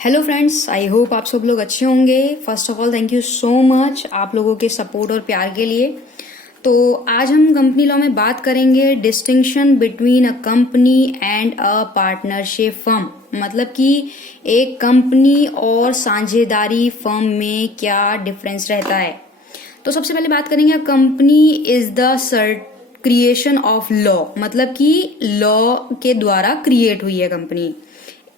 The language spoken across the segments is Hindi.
हेलो फ्रेंड्स, आई होप आप सब लोग अच्छे होंगे। First of all thank you so much आप लोगों के सपोर्ट और प्यार के लिए। तो आज हम कंपनी लॉ में बात करेंगे distinction between a company and a partnership firm. मतलब कि एक कंपनी और साझेदारी फर्म में क्या डिफरेंस रहता है। तो सबसे पहले बात करेंगे company is the creation of law, मतलब कि लॉ के द्वारा क्रिएट हुई है company.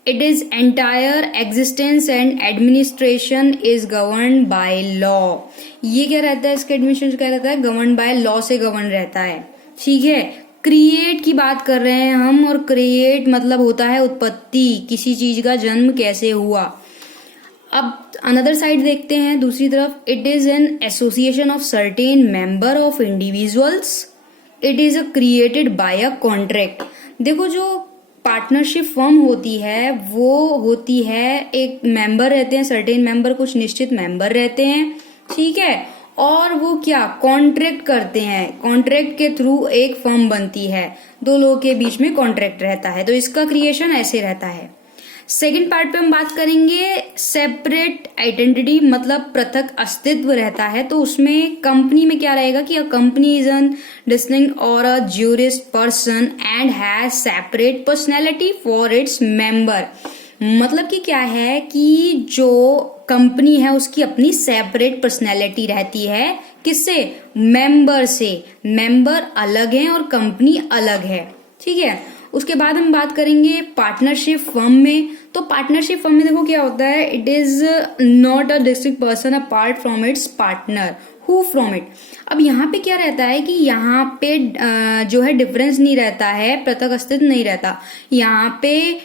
It is entire existence and administration is governed by law। ये क्या रहता है, इसका एडमिनिस्ट्रेशन क्या रहता है, गवर्न बाय लॉ से गवर्न रहता है। ठीक है, क्रिएट की बात कर रहे हैं हम, और क्रिएट मतलब होता है उत्पत्ति, किसी चीज का जन्म कैसे हुआ। अब अनदर साइड देखते हैं, दूसरी तरफ, it is an association of certain member of individuals. It is a created by a contract. देखो, जो पार्टनरशिप फर्म होती है वो होती है, एक मेंबर रहते हैं, सर्टेन मेंबर, कुछ निश्चित मेंबर रहते हैं। ठीक है, और वो क्या कॉन्ट्रैक्ट करते हैं, कॉन्ट्रैक्ट के थ्रू एक फर्म बनती है, दो लोगों के बीच में कॉन्ट्रैक्ट रहता है। तो इसका क्रिएशन ऐसे रहता है। सेकेंड पार्ट पे हम बात करेंगे सेपरेट आइडेंटिटी, मतलब पृथक अस्तित्व रहता है। तो उसमें कंपनी में क्या रहेगा कि a company is an distinct और a jurist person and has separate personality for its member. मतलब कि क्या है कि जो कंपनी है उसकी अपनी सेपरेट पर्सनैलिटी रहती है। किससे? मेंबर से। मेंबर अलग है और कंपनी अलग है। ठीक है, उसके बाद हम बात करेंगे पार्टनरशिप फर्म में। तो पार्टनरशिप फर्म में देखो क्या होता है, it is not a district person apart from its partner who from it. अब यहाँ पे क्या रहता है कि यहाँ पे जो है डिफरेंस नहीं रहता है, पृथक अस्तित्व नहीं रहता। यहाँ पे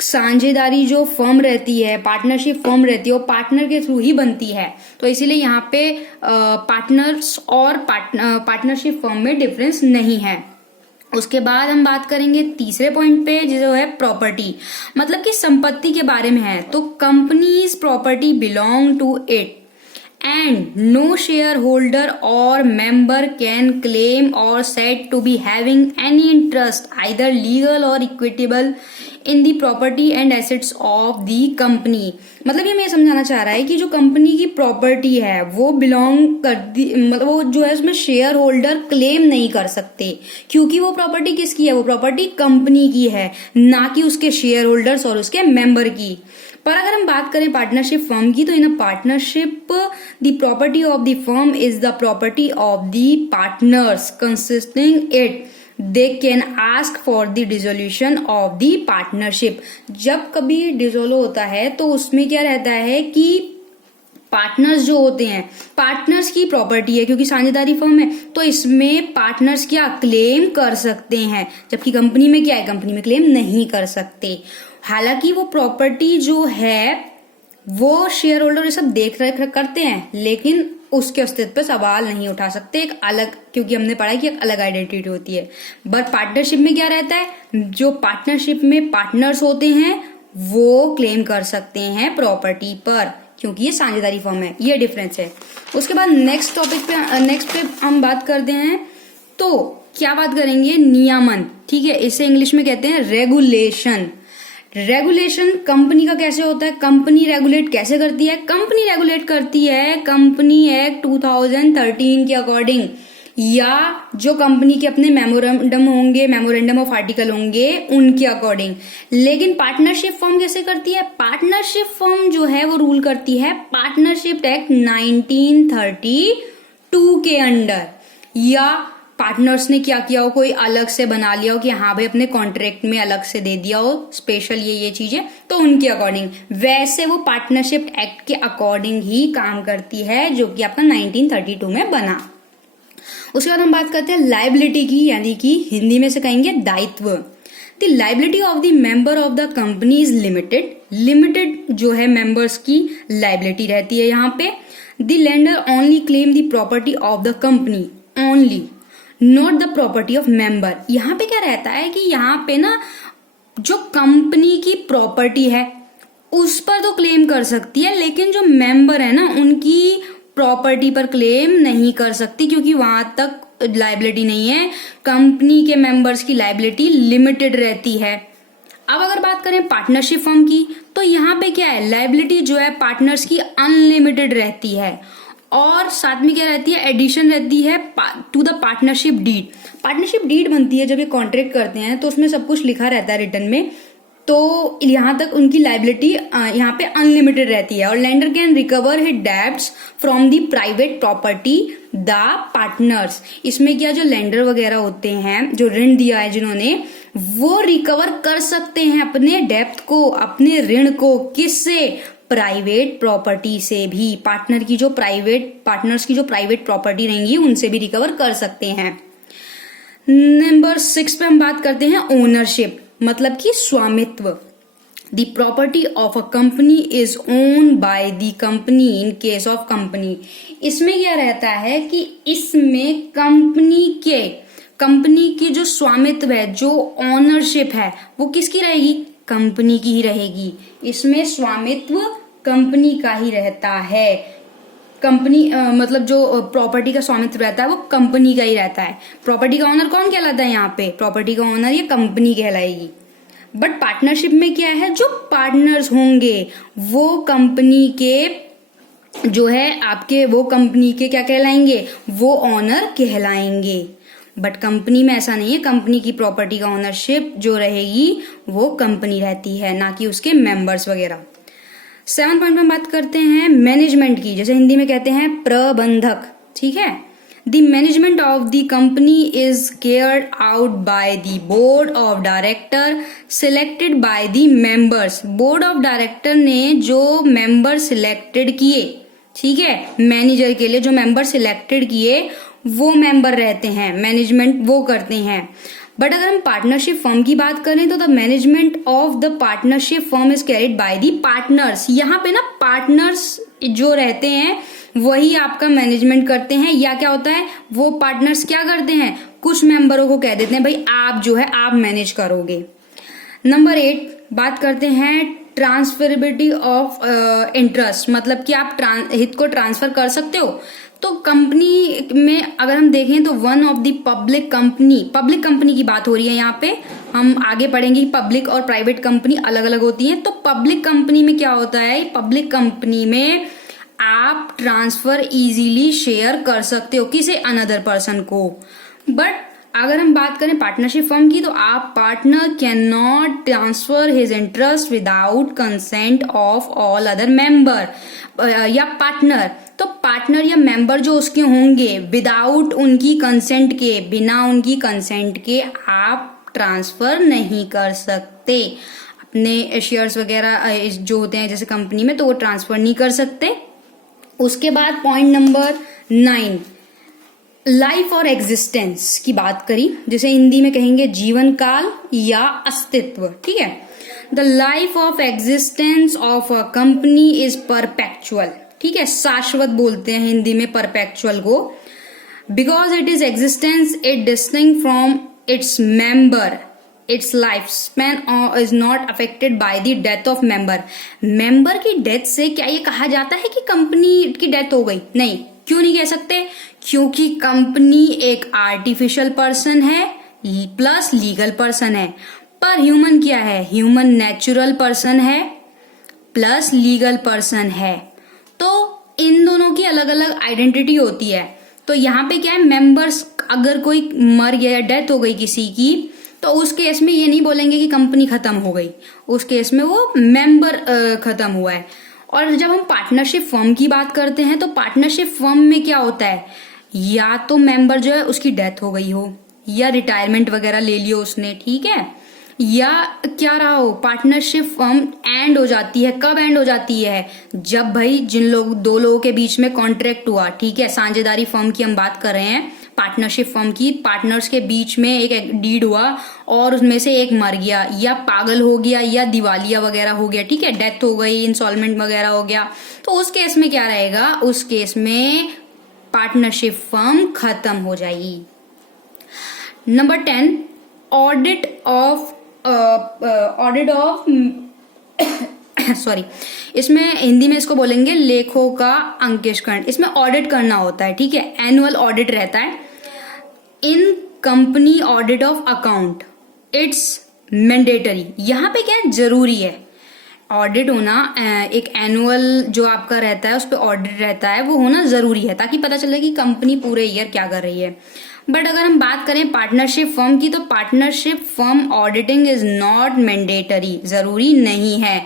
साझेदारी जो फर्म रहती है, पार्टनरशिप फर्म रहती है, वो पार्टनर के थ्रू ही बनती है। तो इसीलिए यहाँ पे पार्टनर्स और पार्टनरशिप फर्म में डिफरेंस नहीं है। उसके बाद हम बात करेंगे तीसरे पॉइंट पे, जो है प्रॉपर्टी, मतलब कि संपत्ति के बारे में है। तो company's property belong to it and no shareholder or member can claim or said to be having any interest either legal or equitable in the property and assets of the company। मतलब ये मैं समझाना चाह रहा है कि जो कंपनी की प्रॉपर्टी है वो बिलोंग करती, मतलब वो जो है उसमें शेयर होल्डर क्लेम नहीं कर सकते, क्योंकि वो प्रॉपर्टी किसकी है, वो प्रॉपर्टी कंपनी की है, ना कि उसके शेयर होल्डर्स और उसके मेंबर की। पर अगर हम बात करें पार्टनरशिप फर्म की, तो in a partnership the property of the firm is the property of the partners consisting it they can ask for the dissolution of the partnership. जब कभी डिसोल्व होता है तो उसमें क्या रहता है कि पार्टनर्स जो होते हैं, पार्टनर्स की प्रॉपर्टी है, क्योंकि साझेदारी फर्म है, तो इसमें पार्टनर्स क्या क्लेम कर सकते हैं, जबकि कंपनी में क्या है, कंपनी में क्लेम नहीं कर सकते। हालांकि वो प्रॉपर्टी जो है वो शेयर होल्डर ये सब देख रेख करते हैं, लेकिन उसके अस्तित्व पर सवाल नहीं उठा सकते, एक अलग, क्योंकि हमने पढ़ा कि एक अलग आइडेंटिटी होती है। बट पार्टनरशिप में क्या रहता है, जो पार्टनरशिप में पार्टनर्स होते हैं वो क्लेम कर सकते हैं प्रॉपर्टी पर, क्योंकि ये साझेदारी फर्म है। ये डिफरेंस है। उसके बाद नेक्स्ट टॉपिक पे, नेक्स्ट पे हम बात करते हैं। तो क्या बात करेंगे, नियमन। ठीक है, इसे इंग्लिश में कहते हैं रेगुलेशन। रेगुलेशन कंपनी का कैसे होता है, कंपनी रेगुलेट कैसे करती है, कंपनी रेगुलेट करती है कंपनी एक्ट 2013 के अकॉर्डिंग, या जो कंपनी के अपने मेमोरेंडम होंगे, मेमोरेंडम ऑफ आर्टिकल होंगे, उनके अकॉर्डिंग। लेकिन पार्टनरशिप फर्म कैसे करती है, पार्टनरशिप फर्म जो है वो रूल करती है पार्टनरशिप एक्ट 1932 के अंडर, या पार्टनर्स ने क्या किया हो, कोई अलग से बना लिया हो कि हाँ भाई अपने कॉन्ट्रैक्ट में अलग से दे दिया हो स्पेशल ये चीजें, तो उनके अकॉर्डिंग वैसे वो पार्टनरशिप एक्ट के अकॉर्डिंग ही काम करती है, जो कि आपका 1932 में बना। उसके बाद हम बात करते हैं लायबिलिटी की, यानी कि हिंदी में से कहेंगे दायित्व। The liability of the member of the company is limited. Limited जो है मेंबर्स की लायबिलिटी रहती है यहाँ पे। The lender only claim the property of the company only, not the property of member. यहाँ पे क्या रहता है कि यहाँ पे ना जो कंपनी की प्रॉपर्टी है उस पर तो क्लेम कर सकती है, लेकिन जो मेंबर है ना उनकी प्रॉपर्टी पर क्लेम नहीं कर सकती, क्योंकि वहां तक लायबिलिटी नहीं है। कंपनी के मेंबर्स की लायबिलिटी लिमिटेड रहती है। अब अगर बात करें पार्टनरशिप फर्म की, तो यहाँ पे क्या है, है, लायबिलिटी जो है पार्टनर्स की अनलिमिटेड रहती है, और साथ में क्या रहती है, एडिशन रहती है to the partnership deed. Partnership deed बनती है जब ये कॉन्ट्रैक्ट करते हैं तो उसमें सब कुछ लिखा रहता है रिटर्न में, तो यहाँ तक उनकी लायबिलिटी यहाँ पे अनलिमिटेड रहती है। और lender can recover his debts from the private property the partners. इसमें क्या, जो लेंडर वगैरह होते हैं, जो ऋण दिया है जिन्होंने, वो रिकवर कर सकते हैं अपने डेब्ट को, अपने ऋण को, किससे, प्राइवेट प्रॉपर्टी से भी। पार्टनर्स की जो प्राइवेट प्रॉपर्टी रहेंगी उनसे भी रिकवर कर सकते हैं। नंबर 6 पे हम बात करते हैं ओनरशिप, मतलब कि स्वामित्व। The property of a company is own by the company in case of company. इसमें क्या रहता है कि इसमें कंपनी की जो स्वामित्व है, जो ओनरशिप है, वो किसकी रहेगी, कंपनी की ही रहेगी। इसमें स्वामित्व कंपनी का ही रहता है। कंपनी मतलब जो प्रॉपर्टी का स्वामित्व रहता है वो कंपनी का ही रहता है। प्रॉपर्टी का ओनर कौन कहलाता है, यहाँ पे प्रॉपर्टी का ओनर ये कंपनी कहलाएगी। बट पार्टनरशिप में क्या है, जो पार्टनर्स होंगे वो कंपनी के जो है आपके, वो कंपनी के क्या कहलाएंगे, वो ओनर कहलाएंगे। बट कंपनी में ऐसा नहीं है, कंपनी की प्रॉपर्टी का ओनरशिप जो रहेगी वो कंपनी रहती है, ना कि उसके मेंबर्स वगैरह। 7 पॉइंट में बात करते हैं मैनेजमेंट की, जैसे हिंदी में कहते हैं प्रबंधक, ठीक है। The management of the company is carried out by the board of director selected by the members. Board of director ने जो मेंबर सिलेक्टेड किए, ठीक है, मैनेजर के लिए जो मेंबर सिलेक्टेड किए वो मेंबर रहते हैं, मैनेजमेंट वो करते हैं। बट अगर हम पार्टनरशिप फर्म की बात करें तो the management of the partnership firm is carried by the partners. यहाँ पे ना पार्टनर्स जो रहते हैं वही आपका मैनेजमेंट करते हैं, या क्या होता है, वो पार्टनर्स क्या करते हैं, कुछ मेंबरों को कह देते हैं भाई आप जो है आप मैनेज करोगे। नंबर 8 बात करते हैं ट्रांसफरेबिलिटी ऑफ इंटरेस्ट, मतलब कि आप हित को ट्रांसफर कर सकते हो। तो कंपनी में अगर हम देखें तो one of the public company की बात हो रही है यहाँ पे, हम आगे पढ़ेंगे पब्लिक और प्राइवेट कंपनी अलग अलग होती हैं। तो पब्लिक कंपनी में क्या होता है, पब्लिक कंपनी में आप ट्रांसफर इजीली शेयर कर सकते हो किसी अनदर पर्सन को। बट अगर हम बात करें पार्टनरशिप फर्म की तो आप partner can not transfer his interest without consent of all other member या पार्टनर। तो पार्टनर या मेंबर जो उसके होंगे विदाउट उनकी कंसेंट के, बिना उनकी कंसेंट के आप ट्रांसफर नहीं कर सकते अपने शेयर्स वगैरह जो होते हैं जैसे कंपनी में, तो वो ट्रांसफर नहीं कर सकते। उसके बाद पॉइंट नंबर 9 लाइफ और एग्जिस्टेंस की बात करी, जैसे हिंदी में कहेंगे जीवन काल या अस्तित्व, ठीक है। The life of existence of a company is perpetual, ठीक है, शाश्वत बोलते हैं हिंदी में परपेचुअल को। Because it is existence it distinct from its member, it's life span is not affected by the death of member. Member की डेथ से क्या ये कहा जाता है कि कंपनी की डेथ हो गई? नहीं, क्यों नहीं कह सकते? क्योंकि कंपनी एक आर्टिफिशियल पर्सन है प्लस लीगल पर्सन है, पर ह्यूमन क्या है, ह्यूमन नेचुरल पर्सन है प्लस लीगल पर्सन है। तो इन दोनों की अलग अलग आइडेंटिटी होती है। तो यहाँ पे क्या है, मेंबर्स अगर कोई मर गया या डेथ हो गई किसी की, तो उस केस में ये नहीं बोलेंगे कि कंपनी खत्म हो गई, उस केस में वो मेंबर खत्म हुआ है। और जब हम पार्टनरशिप फर्म की बात करते हैं तो पार्टनरशिप फर्म में क्या होता है, या तो मेंबर जो है उसकी डेथ हो गई हो या रिटायरमेंट वगैरह ले लियो उसने, ठीक है, या क्या रहा हो, पार्टनरशिप फर्म एंड हो जाती है। कब एंड हो जाती है? जब भाई दो लोगों के बीच में कॉन्ट्रैक्ट हुआ, ठीक है, साझेदारी फर्म की हम बात कर रहे हैं, पार्टनरशिप फर्म की, पार्टनर्स के बीच में एक डीड हुआ और उसमें से एक मर गया या पागल हो गया या दिवालिया वगैरह हो गया, ठीक है, डेथ हो गई, इंसॉल्वेंट वगैरह हो गया, तो उस केस में क्या रहेगा, उस केस में पार्टनरशिप फर्म खत्म हो जाएगी। नंबर 10 ऑडिट ऑफ सॉरी, इसमें हिंदी में इसको बोलेंगे लेखों का अंकेक्षण। इसमें ऑडिट करना होता है, ठीक है, एनुअल ऑडिट रहता है। In company audit of account it's mandatory, यहां पे क्या है, जरूरी है। ऑडिट होना, एक एनुअल जो आपका रहता है उस पर ऑडिट रहता है, वो होना जरूरी है ताकि पता चले कि कंपनी पूरे ईयर क्या कर रही है। बट अगर हम बात करें पार्टनरशिप फर्म की, तो partnership firm auditing is not mandatory, जरूरी नहीं है।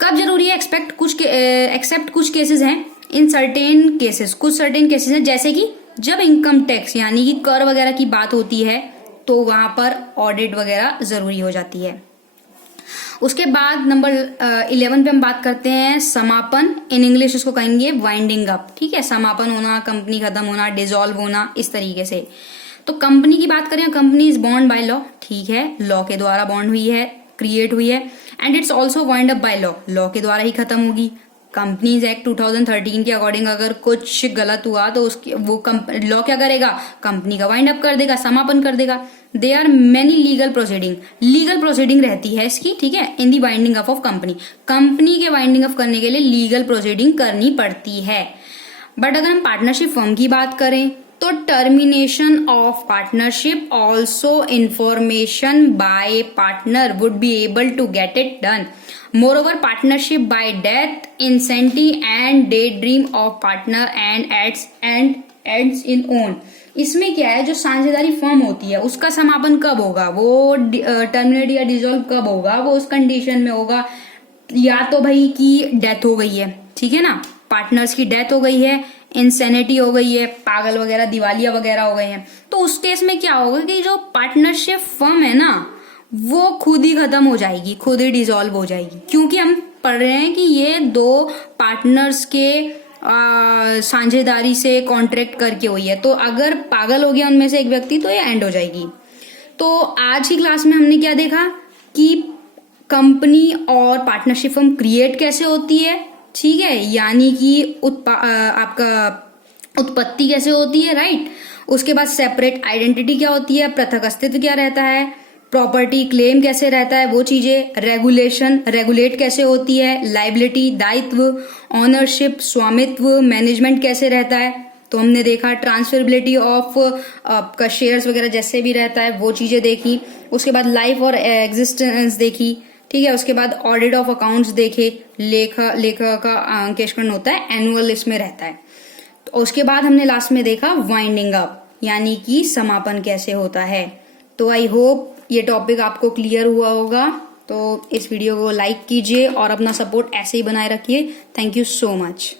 कब जरूरी है? एक्सेप्ट कुछ केसेस हैं, इन सर्टेन केसेस, कुछ सर्टेन केसेस हैं, जैसे कि जब इनकम टैक्स यानी कि कर वगैरह की बात होती है तो वहां पर ऑडिट वगैरह जरूरी हो जाती है। उसके बाद नंबर 11 पे हम बात करते हैं समापन, इन इंग्लिश इसको कहेंगे वाइंडिंग अप। ठीक है, समापन होना, कंपनी खत्म होना, डिसॉल्व होना, इस तरीके से। तो कंपनी की बात करें, company is bond by law, ठीक है, लॉ के द्वारा बॉन्ड हुई है, क्रिएट हुई है, and it's also wind up by law, law के द्वारा ही खत्म होगी। कंपनीज एक्ट 2013 के अकॉर्डिंग अगर कुछ गलत हुआ तो उसकी वो लॉ क्या करेगा? कंपनी का वाइंड अप कर देगा, समापन कर देगा। They are many legal proceeding रहती है इसकी, ठीक है, in the winding up of company. Company के वाइंडिंग अप करने के लिए लीगल प्रोसीडिंग करनी पड़ती है। बट अगर हम पार्टनरशिप फर्म की बात करें तो termination of partnership also information by partner would be able to get it done. Moreover, partnership by death, incentive and daydream of partner and adds in own। इसमें क्या है, जो साझेदारी फर्म होती है उसका समापन कब होगा, वो टर्मिनेट या डिसॉल्व कब होगा, वो उस कंडीशन में होगा या तो भाई की डेथ हो गई है, ठीक है ना, पार्टनर्स की डेथ हो गई है, इंसेनिटी हो गई है, पागल वगैरह दिवालिया वगैरह हो गए हैं, तो उस केस में क्या होगा कि जो पार्टनरशिप फर्म है ना वो खुद ही खत्म हो जाएगी, खुद ही डिसॉल्व हो जाएगी, क्योंकि हम पढ़ रहे हैं कि ये दो पार्टनर्स के साझेदारी से कॉन्ट्रैक्ट करके हुई है। तो अगर पागल हो गया उनमें से एक व्यक्ति तो ये एंड हो जाएगी। तो आज की क्लास में हमने क्या देखा कि कंपनी और पार्टनरशिप फर्म क्रिएट कैसे होती है, ठीक है, यानी कि आपका उत्पत्ति कैसे होती है, राइट। उसके बाद सेपरेट आइडेंटिटी क्या होती है, पृथक अस्तित्व क्या रहता है, प्रॉपर्टी क्लेम कैसे रहता है, वो चीजें, रेगुलेट कैसे होती है, लाइबिलिटी दायित्व, ऑनरशिप स्वामित्व, मैनेजमेंट कैसे रहता है, तो हमने देखा ट्रांसफरेबिलिटी ऑफ आपका शेयर्स वगैरह जैसे भी रहता है वो चीजें देखी। उसके बाद लाइफ और एग्जिस्टेंस देखी, ठीक है। उसके बाद ऑडिट ऑफ अकाउंट्स देखे, लेखा का अंकेक्षण होता है, एनुअल इसमें रहता है। तो उसके बाद हमने लास्ट में देखा वाइंडिंग अप, यानी कि समापन कैसे होता है। तो आई होप ये टॉपिक आपको क्लियर हुआ होगा। तो इस वीडियो को लाइक कीजिए और अपना सपोर्ट ऐसे ही बनाए रखिए। Thank you so much.